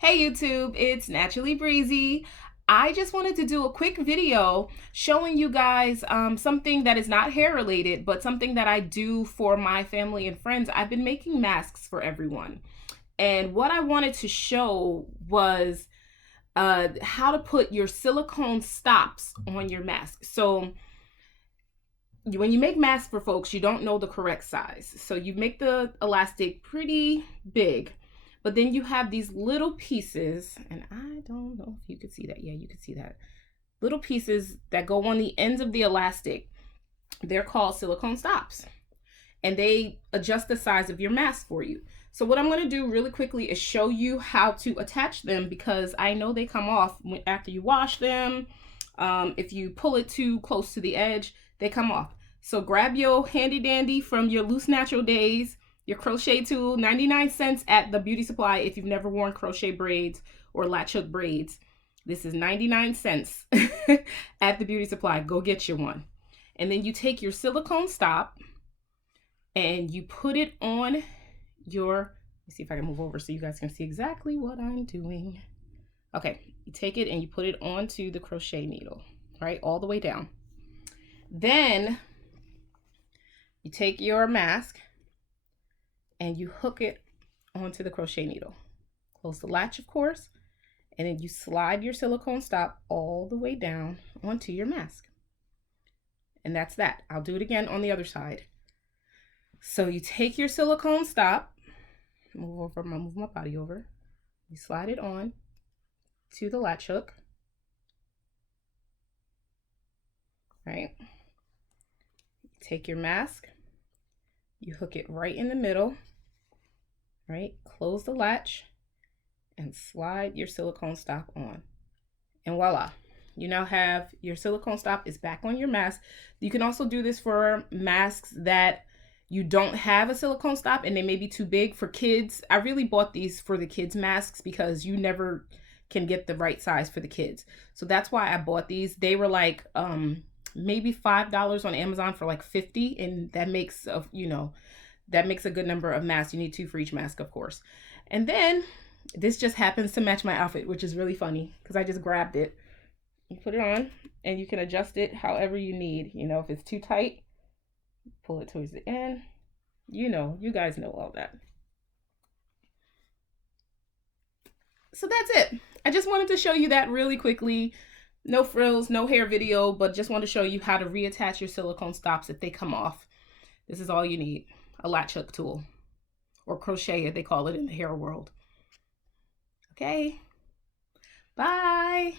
Hey YouTube, it's Naturally Breezy. I just wanted to do a quick video showing you guys something that is not hair related, but something that I do for my family and friends. I've been making masks for everyone. And what I wanted to show was how to put your silicone stops on your mask. So when you make masks for folks, you don't know the correct size. So you make the elastic pretty big, but then you have these little pieces, and I don't know if you could see that. Yeah, you can see that. Little pieces that go on the ends of the elastic. They're called silicone stops, and they adjust the size of your mask for you. So what I'm going to do really quickly is show you how to attach them, because I know they come off after you wash them. If you pull it too close to the edge, they come off. So grab your handy dandy from your Loose Natural days, your crochet tool, 99 cents at the beauty supply. If you've never worn crochet braids or latch hook braids, this is 99 cents at the beauty supply. Go get you one. And then you take your silicone stop and you put it on your, let me see if I can move over so you guys can see exactly what I'm doing. Okay, you take it and you put it onto the crochet needle, right, all the way down. Then you take your mask and you hook it onto the crochet needle. Close the latch, of course, and then you slide your silicone stop all the way down onto your mask. And that's that. I'll do it again on the other side. So you take your silicone stop, move my body over, you slide it on to the latch hook, right? Take your mask, you hook it right in the middle, right? Close the latch and slide your silicone stop on. And voila, you now have your silicone stop is back on your mask. You can also do this for masks that you don't have a silicone stop and they may be too big for kids. I really bought these for the kids masks because you never can get the right size for the kids. So that's why I bought these. They were like maybe $5 on Amazon for like 50, and that makes that makes a good number of masks. You need 2 for each mask, of course. And then this just happens to match my outfit, which is really funny because I just grabbed it. You put it on and you can adjust it however you need. If it's too tight, pull it towards the end. You guys know all that. So that's it. I just wanted to show you that really quickly. No frills, no hair video, but just want to show you how to reattach your silicone stops if they come off. This is all you need. A latch hook tool, or crochet, they call it in the hair world. Okay. Bye.